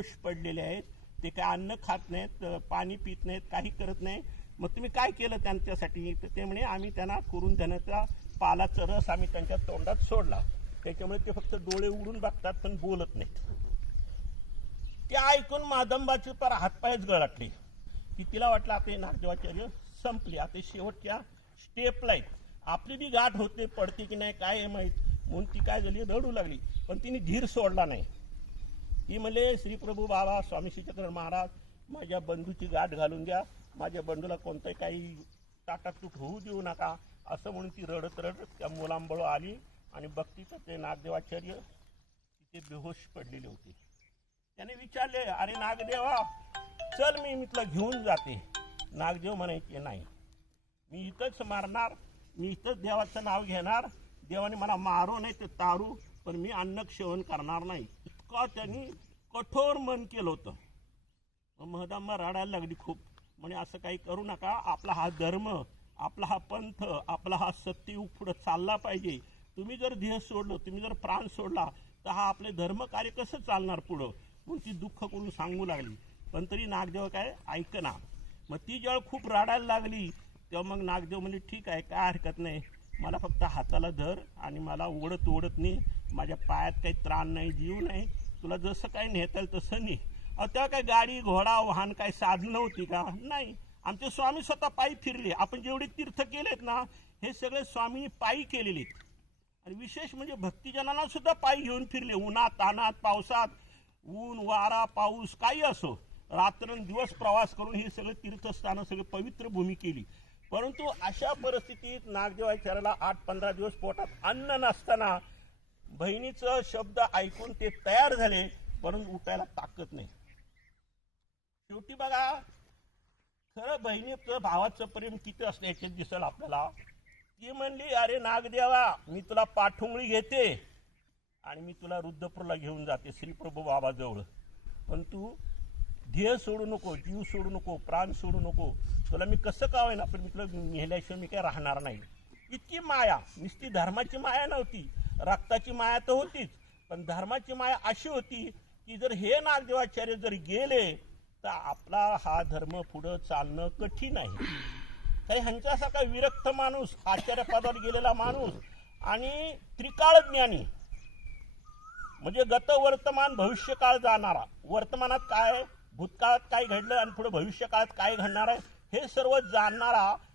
बेहोश पडलेले आहेत. ते काय अन्न खात नाहीत पाणी पित नाहीत काही करत नाही. मग तुम्ही काय केलं त्यांच्यासाठी? तर ते म्हणे आम्ही त्यांना करून देण्याचा पालाचा रस आम्ही त्यांच्या तोंडात सोडला. त्याच्यामुळे ते फक्त डोळे उडून बघतात पण बोलत नाहीत. ते ऐकून मादंबाची पर हातपायच गळाटले. की तिला वाटलं आता नागदेवाचार्य संपले. आता शेवटच्या स्टेपला आहेत. आपली बी गाठ होते पडते की नाही काय माहीत. म्हणून ती काय झाली रडू लागली. पण तिने धीर सोडला नाही. ती म्हणले श्रीप्रभू बाबा स्वामी श्रीचंद्र महाराज माझ्या बंधूची गाठ घालून द्या. माझ्या बंधूला कोणतंही काही ताटातूट होऊ देऊ नका. असं म्हणून ती रडत रडत त्या मुलांबळ आली आणि बघतीचं ते नागदेवाचार्य तिथे बेहोश पडलेले होते. त्याने विचारले अरे नागदेवा चल मी मितला घेऊन जाते. नागदेव म्हणायचे नाही मी इथंच मारणार मी इथंच देवाचं नाव घेणार. देवाने मला मारू नाही ते तारू पण मी अन्न सेवन करणार नाही. का त्यांनी कठोर मन केलं होतं? मग राडायला रडायला लागली खूप. म्हणे असं काही करू नका. आपला हा धर्म आपला हा पंथ आपला हा सत्य पुढं चालला पाहिजे. तुम्ही जर ध्येय सोडलं तुम्ही जर प्राण सोडला तर हा आपले धर्म कार्य कसं चालणार पुढं? म्हणून ती दुःख करून सांगू लागली. पण तरी नागदेव काय ऐकना मग ती जेव्हा खूप रडायला लागली तेव्हा मग नागदेव म्हणजे ठीक आहे काय हरकत नाही. मला फक्त हाताला धर आणि मला ओढत ओढत नाही माझ्या पायात काही त्राण नाही जीव नाही. तुला जसं काही नेता येईल तसं नाही तेव्हा काय गाडी घोडा वाहन काय साधन होती का? नाही. आमचे स्वामी स्वतः पायी फिरले. आपण जेवढे तीर्थ केलेत ना हे सगळे स्वामींनी पायी केलेले आणि विशेष म्हणजे भक्तिजनांना सुद्धा पायी घेऊन फिरले. उन्हात तानात पावसात ऊन वारा पाऊस काही असो. रात्रंदिवस प्रवास करून हे सगळे तीर्थस्थानं सगळे पवित्र भूमी केली. परंतु अशा परिस्थितीत नागदेवाचार्याला आठ पंधरा दिवस पोटात अन्न नसताना बहिणीचं शब्द ऐकून ते तयार झाले परंतु उठायला ताकद नाही. शेवटी बघा खरं बहिणीचं भावाचं प्रेम किती असल्याचे याच्यात दिसेल आपल्याला. ती म्हणली अरे नागदेवा मी तुला पाठुंगळी घेते आणि मी तुला रुद्रपूरला घेऊन जाते श्रीप्रभू बाबाजवळ. पण तू ध्येय सोडू नको जीव सोडू नको प्राण सोडू नको. तुला मी कसं का ना पण मी तुला नेल्याशिवाय मी काय राहणार नाही. इतकी माया नुसती धर्माची माया नव्हती. रक्ताची माया तर होतीच पण धर्माची माया अशी होती की जर हे नागदेवाचार्य जर गेले तर आपला हा धर्म पुढं चालणं कठीण आहे. काही ह्यांच्यासारखा विरक्त माणूस आचार्य पदावर गेलेला माणूस आणि त्रिकाळ ज्ञानी म्हणजे गत वर्तमान भविष्यकाळ जाणारा वर्तमानात काय भूतकाळात काय घडलं आणि पुढे भविष्यकाळात काय घडणार आहे हे सर्व जाणणारा